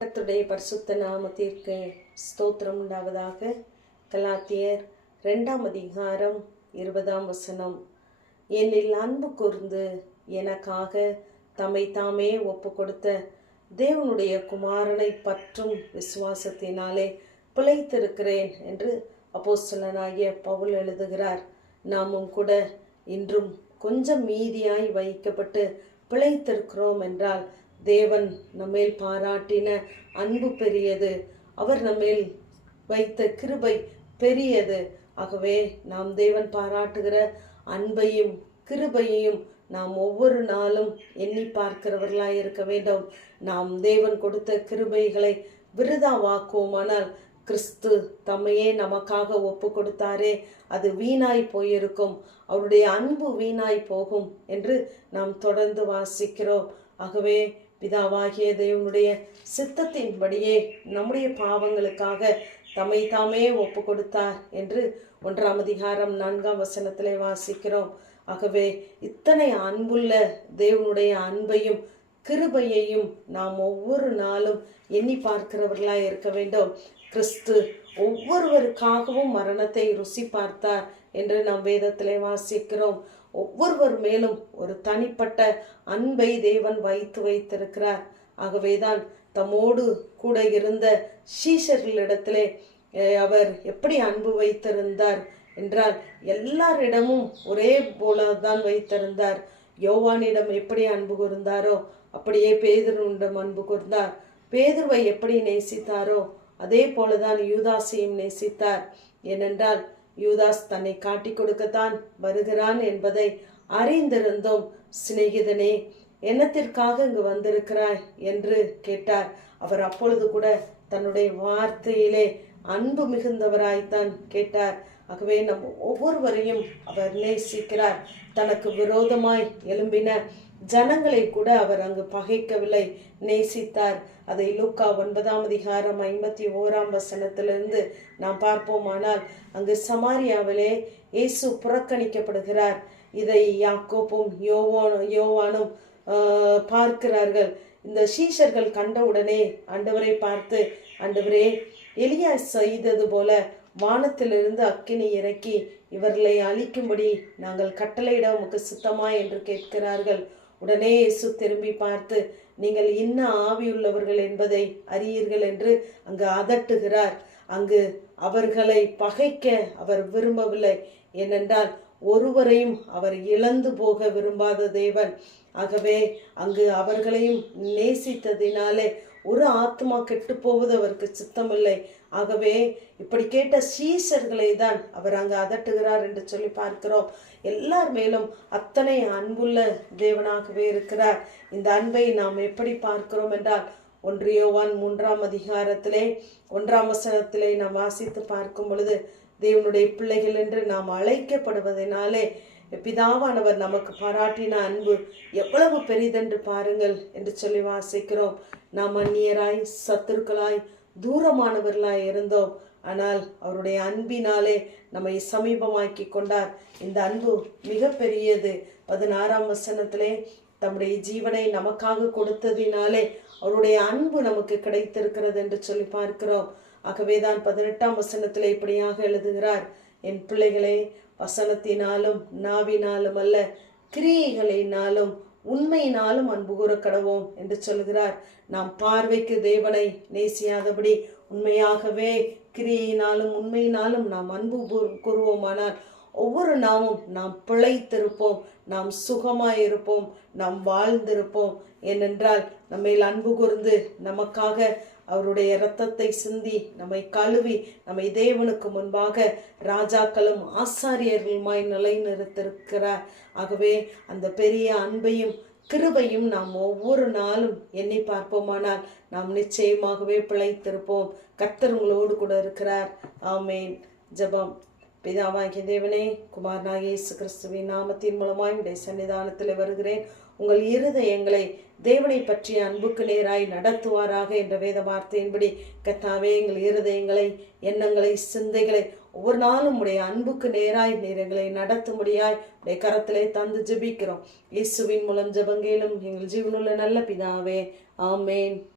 கர்த்தருடைய பரிசுத்த நாமத்திற்கு ஸ்தோத்திரம் உண்டாவதாக. கலாத்தியர் 2:20 என்னில் அன்பு கூர்ந்து எனக்காக தம்மை தாமே ஒப்பு கொடுத்த தேவனுடைய குமாரனை பற்றும் விசுவாசத்தினாலே பிழைத்திருக்கிறேன் என்று அப்போஸ்தலனாகிய பவுல் எழுதுகிறார். நாமும் கூட இன்றும் கொஞ்சம் மீதியாய் வைக்கப்பட்டு பிழைத்திருக்கிறோம் என்றால் தேவன் நம்மேல் பாராட்டின அன்பு பெரியது, அவர் நம்மேல் வைத்த கிருபை பெரியது. ஆகவே நாம் தேவன் பாராட்டுகிற அன்பையும் கிருபையையும் நாம் ஒவ்வொரு நாளும் எண்ணி பார்க்கிறவர்களாய் இருக்க வேண்டும். நாம் தேவன் கொடுத்த கிருபைகளை விருதாவாக்குவோமானால் கிறிஸ்து தம்மையே நமக்காக ஒப்பு கொடுத்தாரே, அது வீணாய் போயிருக்கும், அவருடைய அன்பு வீணாய் போகும் என்று நாம் தொடர்ந்து வாசிக்கிறோம். ஆகவே பிதாவாகிய தேவனுடைய சித்தத்தின்படியே நம்முடைய பாவங்களுக்காக தம்மை தாமே ஒப்பு கொடுத்தார் என்று 1 வாசிக்கிறோம். ஆகவே இத்தனை அன்புள்ள தேவனுடைய அன்பையும் கிருபையையும் நாம் ஒவ்வொரு நாளும் எண்ணி பார்க்கிறவர்களாய் இருக்க வேண்டும். கிறிஸ்து ஒவ்வொருவருக்காகவும் மரணத்தை ருசி பார்த்தார் என்று நாம் வேதத்திலே வாசிக்கிறோம். ஒவ்வொருவர் மேலும் ஒரு தனிப்பட்ட அன்பை தேவன் வைத்திருக்கிறார். ஆகவேதான் தம்மோடு கூட இருந்த சீஷர்களிடத்திலே அவர் எப்படி அன்பு வைத்திருந்தார் என்றால் எல்லாரிடமும் ஒரே போலதான் வைத்திருந்தார். யோவானிடம் எப்படி அன்பு கூர்ந்தாரோ அப்படியே பேதுருவிடம் அன்பு கூர்ந்தார். பேதுருவை எப்படி நேசித்தாரோ அதே போலதான் யூதாசையும் நேசித்தார். ஏனென்றால் யூதாஸ் தன்னை காட்டி கொடுக்கத்தான் வருகிறான் என்பதை அறிந்திருந்தோம். சிநேகிதனே, என்னத்திற்காக இங்கு வந்திருக்கிறாய் என்று கேட்டார். அவர் அப்பொழுது கூட தன்னுடைய வார்த்தையிலே அன்பு மிகுந்தவராய்த்தான் கேட்டார். ஆகவே நம் ஒவ்வொருவரையும் அவர் நேசிக்கிறார். தனக்கு விரோதமாய் எழும்பின ஜனங்களை கூட அவர் அங்கு பகைக்கவில்லை, நேசித்தார். அதை லூக்கா 9:51 நாம் பார்ப்போமானால் அங்கு சமாரியாவிலே இயேசு புறக்கணிக்கப்படுகிறார். இதை யாக்கோப்பும் யோவானும் பார்க்கிறார்கள். இந்த சீஷர்கள் கண்டவுடனே ஆண்டவரை பார்த்து, ஆண்டவரே, எலியா செய்தது போல வானத்திலிருந்து அக்கினி இறக்கி இவர்களை அழிக்கும்படி நாங்கள் கட்டளையிட உமக்கு சித்தமா என்று கேட்கிறார்கள். உடனே இயேசு திரும்பி பார்த்து, நீங்கள் இன்ன ஆவியுள்ளவர்கள் என்பதை அறியீர்கள் என்று அங்கு அதட்டுகிறார். அங்கு அவர்களை பகைக்க அவர் விரும்பவில்லை. ஏனென்றால் ஒருவரையும் அவர் இழந்து போக விரும்பாத தேவன். ஆகவே அங்கு அவர்களையும் நேசித்ததினாலே ஒரு ஆத்மா கெட்டு போவது அவருக்கு சித்தமில்லை. ஆகவே இப்படி கேட்ட சீஷர்களை தான் அவர் அங்கு அதட்டுகிறார் என்று சொல்லி பார்க்கிறோம். எல்லார் மேலும் அத்தனை அன்புள்ள தேவனாகவே இருக்கிறார். இந்த அன்பை நாம் எப்படி பார்க்கிறோம் என்றால் 1 யோவான் 3 நாம் வாசித்து பார்க்கும் பொழுது, தேவனுடைய பிள்ளைகள் என்று நாம் அழைக்கப்படுவதனாலே பிதாவானவர் நமக்கு பாராட்டின அன்பு எவ்வளவு பெரிதென்று பாருங்கள் என்று சொல்லி வாசிக்கிறோம். நாம் அந்நியராய் சத்துருக்களாய் தூரமானவர்களாய் இருந்தோம், ஆனால் அவருடைய அன்பினாலே நம்மை சமீபமாக்கி கொண்டார். இந்த அன்பு மிக பெரியது. 16 தம்முடைய ஜீவனை நமக்காக கொடுத்ததினாலே அவருடைய அன்பு நமக்கு கிடைத்திருக்கிறது என்று சொல்லி பார்க்கிறோம். ஆகவேதான் 18 இப்படியாக எழுதுகிறார், என் பிள்ளைகளே, வசனத்தினாலும் நாவினாலும் அல்ல, கிரியைகளினாலும் உண்மையினாலும் அன்பு கூற கடவோம் என்று சொல்கிறார். நாம் பார்வைக்கு தேவனை நேசியாதபடி உண்மையாகவே கிரியையினாலும் உண்மையினாலும் நாம் அன்பு கூறுவோமானால் ஒவ்வொரு நாமும் நாம் பிழைத்திருப்போம், நாம் சுகமாயிருப்போம், நாம் வாழ்ந்திருப்போம். ஏனென்றால் நம்மேல் அன்பு கூர்ந்து நமக்காக அவருடைய இரத்தத்தை சிந்தி நம்மை கழுவி நம்மை தேவனுக்கு முன்பாக ராஜாக்களும் ஆசாரியர்களுமாய் நிலைநிறுத்திருக்கிறார். ஆகவே அந்த பெரிய அன்பையும் கிருபையும் நாம் ஒவ்வொரு நாளும் எண்ணி பார்ப்போமானால் நாம் நிச்சயமாகவே பிழைத்திருப்போம். கர்த்தர் உங்களோடு கூட இருக்கிறார். ஆமேன். ஜெபம். பிதாவாகிய தேவனே, குமாரனாகிய இயேசு கிறிஸ்துவின் நாமத்தின் மூலமாய் உடைய சன்னிதானத்தில் வருகிறேன். உங்கள் இருதயங்களை தேவனை பற்றிய அன்புக்கு நேராய் நடத்துவாராக என்ற வேத வார்த்தையின்படி கர்த்தாவே, எங்கள் இருதயங்களை, எண்ணங்களை, சிந்தைகளை ஒவ்வொரு நாளும் உடைய அன்புக்கு நேராய் நீர் எங்களை நடத்தும்படியாய் உடைய கரத்திலே தந்து ஜெபிக்கிறோம். இயேசுவின் மூலம் ஜெபங்கேளும் எங்கள் ஜீவனுள்ள நல்ல பிதாவே. ஆமேன்.